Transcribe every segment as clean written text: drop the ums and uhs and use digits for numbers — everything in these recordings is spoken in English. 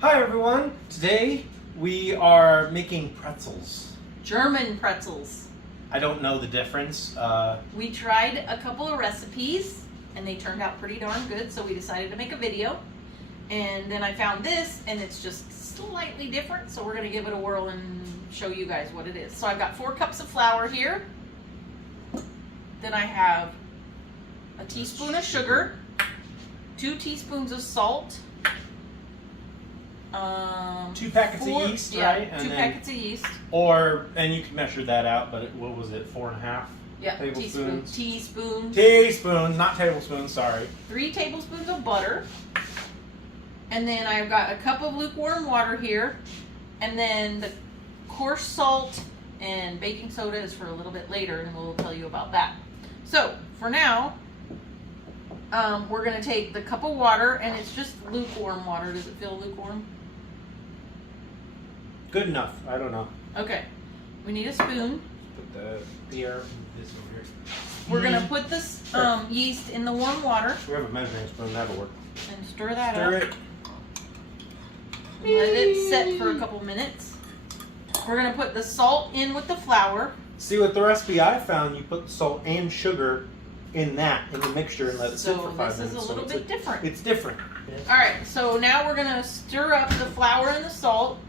Hi everyone! Today we are making pretzels. German pretzels. I don't know the difference. We tried a couple of recipes and they turned out pretty darn good, so we decided to make a video. And then I found this and it's just slightly different, so we're going to give it a whirl and show you guys what it is. So I've got 4 cups of flour here. Then I have a teaspoon of sugar, 2 teaspoons of salt, 2 packets of yeast, right? Yeah, 2 packets of yeast. And you can measure that out, but what was it, 4.5 Yeah, tablespoons? Teaspoons, not tablespoons, sorry. 3 tablespoons of butter. And then I've got a cup of lukewarm water here. And then the coarse salt and baking soda is for a little bit later, and we'll tell you about that. So, for now, we're going to take the cup of water, and it's just lukewarm water. Does it feel lukewarm? Good enough. I don't know. Okay. We need a spoon. Put this over here. We're going to put this yeast in the warm water. We have a measuring spoon. That'll work. And stir that Stir up. it. And let it set for a couple minutes. We're going to put the salt in with the flour. See, with the recipe I found, you put the salt and sugar in the mixture and let it sit for 5 minutes. So this is a little bit different. It's different. All right, so now we're going to stir up the flour and the salt.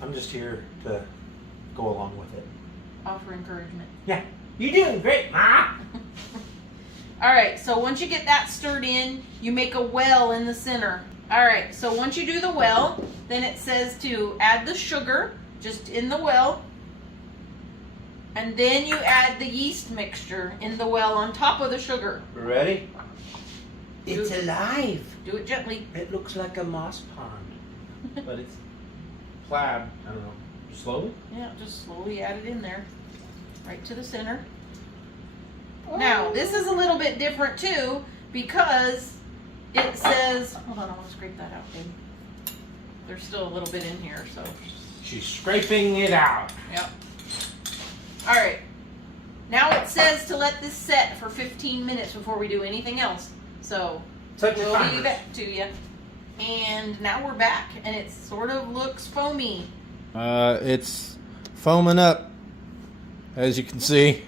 I'm just here to go along with it. Offer encouragement. Yeah, you're doing great, Ma! All right, so once you get that stirred in, you make a well in the center. All right, so once you do the well, then it says to add the sugar just in the well. And then you add the yeast mixture in the well on top of the sugar. Ready? It's alive. Do it gently. It looks like a moss pond, but it's plaid. I don't know. Slowly? Yeah, just slowly add it in there, right to the center. Now, this is a little bit different too, because it says, hold on, I want to scrape that out, baby. There's still a little bit in here, so. She's scraping it out. Yep. All right. Now it says to let this set for 15 minutes before we do anything else. So, Set your we'll be timers. back to you. And now we're back, and it sort of looks foamy. It's foaming up, as you can see.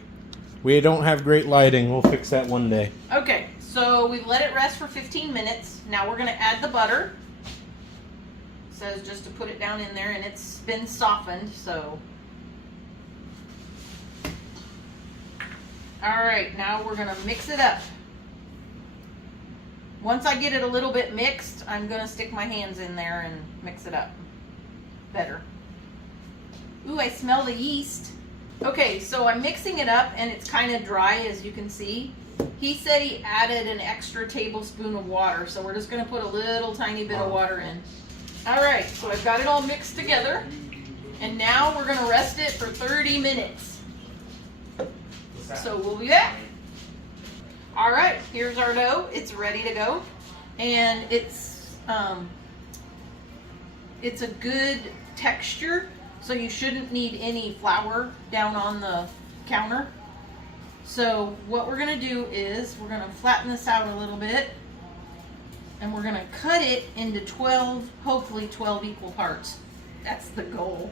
We don't have great lighting. We'll fix that one day. Okay, so we've let it rest for 15 minutes. Now we're going to add the butter. It says just to put it down in there, and it's been softened, so. All right, now we're going to mix it up. Once I get it a little bit mixed, I'm going to stick my hands in there and mix it up better. Ooh, I smell the yeast. Okay, so I'm mixing it up, and it's kind of dry, as you can see. He said he added an extra tablespoon of water, so we're just going to put a little tiny bit of water in. All right, so I've got it all mixed together, and now we're going to rest it for 30 minutes. So we'll be back. All right, here's our dough. It's ready to go, and it's a good texture. So you shouldn't need any flour down on the counter. So what we're going to do is we're going to flatten this out a little bit. And we're going to cut it into 12, hopefully 12 equal parts. That's the goal.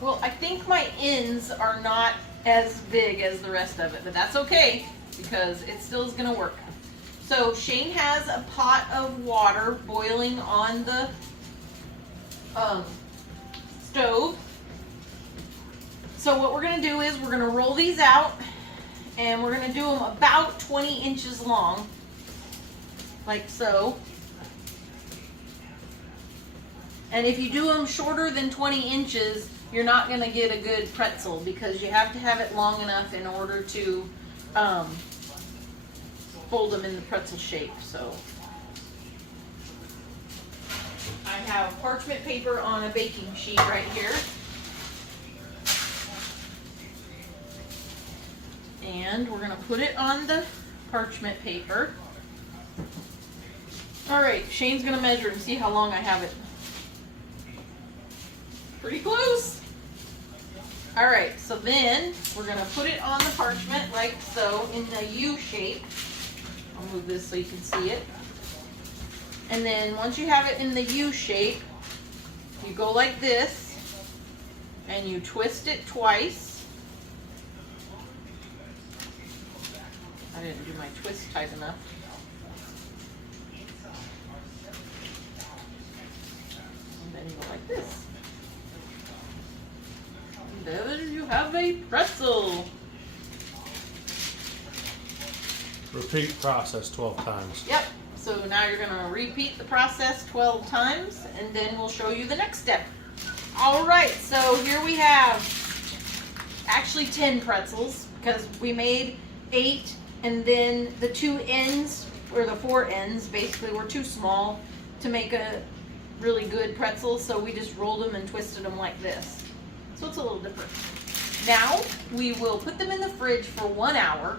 Well, I think my ends are not as big as the rest of it, but that's okay because it still is going to work. So Shane has a pot of water boiling on the stove. So what we're going to do is we're going to roll these out, and we're going to do them about 20 inches long, like so. And if you do them shorter than 20 inches, you're not going to get a good pretzel because you have to have it long enough in order to fold them in the pretzel shape. So I have parchment paper on a baking sheet right here. And we're going to put it on the parchment paper. All right, Shane's going to measure and see how long I have it. Pretty close. All right, so then we're going to put it on the parchment like so in the U shape. I'll move this so you can see it. And then once you have it in the U shape, you go like this and you twist it twice. I didn't do my twist tight enough. And then you go like this. And there you have a pretzel. Repeat process 12 times. Yep. So now you're going to repeat the process 12 times, and then we'll show you the next step. All right, so here we have actually 10 pretzels because we made 8, and then the 2 ends, or the 4 ends, basically were too small to make a really good pretzel, so we just rolled them and twisted them like this. So it's a little different. Now we will put them in the fridge for 1 hour.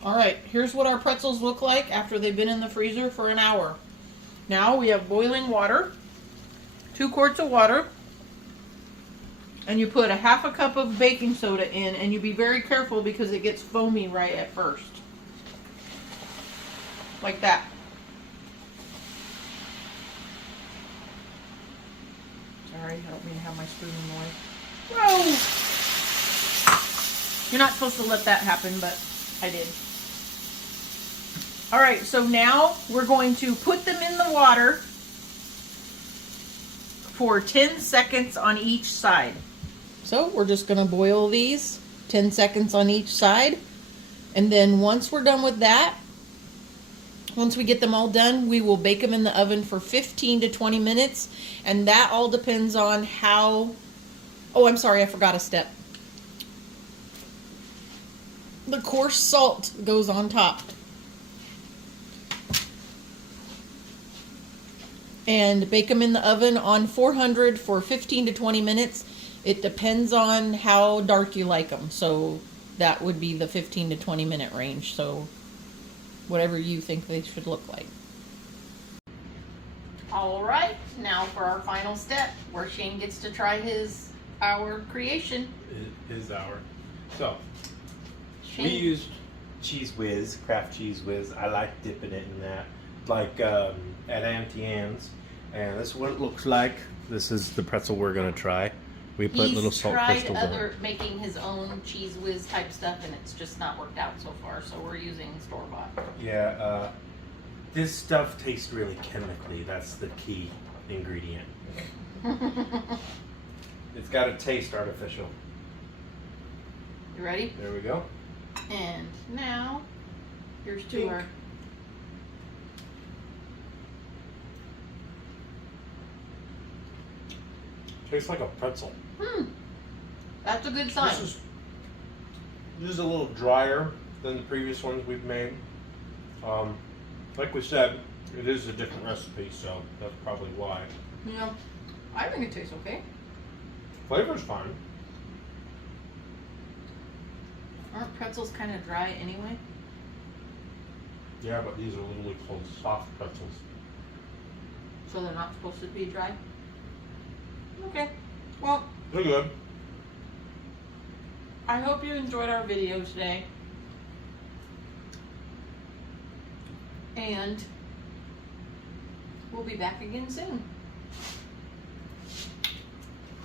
All right, here's what our pretzels look like after they've been in the freezer for an hour. Now we have boiling water, 2 quarts of water, and you put a half a cup of baking soda in, and you be very careful because it gets foamy right at first. Like that. Sorry, I don't mean to have my spoon in the way. Whoa! You're not supposed to let that happen, but I did. All right, so now we're going to put them in the water for 10 seconds on each side. So we're just going to boil these 10 seconds on each side. And then once we're done with that, once we get them all done, we will bake them in the oven for 15 to 20 minutes. And that all depends on how... Oh, I'm sorry, I forgot a step. The coarse salt goes on top. And bake them in the oven on 400 for 15 to 20 minutes. It depends on how dark you like them. So that would be the 15 to 20 minute range. So whatever you think they should look like. All right, now for our final step, where Shane gets to try our creation. Our. So, Shane. we used Cheese Whiz, Kraft Cheese Whiz. I like dipping it in that, like at Auntie Anne's. And this is what it looks like. This is the pretzel we're gonna try. We put little salt crystals on it. Making his own Cheese Whiz type stuff, and it's just not worked out so far. So we're using store-bought. Yeah, this stuff tastes really chemically. That's the key ingredient. It's got to taste artificial. You ready? There we go. And now, here's to Pink. our... Tastes like a pretzel. That's a good sign. This is a little drier than the previous ones we've made. Like we said, it is a different recipe, so that's probably why. Yeah, I think it tastes okay. Flavor's fine. Aren't pretzels kind of dry anyway? Yeah, but these are literally called soft pretzels. So they're not supposed to be dry? Okay. Well, They're good. I hope you enjoyed our video today. And we'll be back again soon.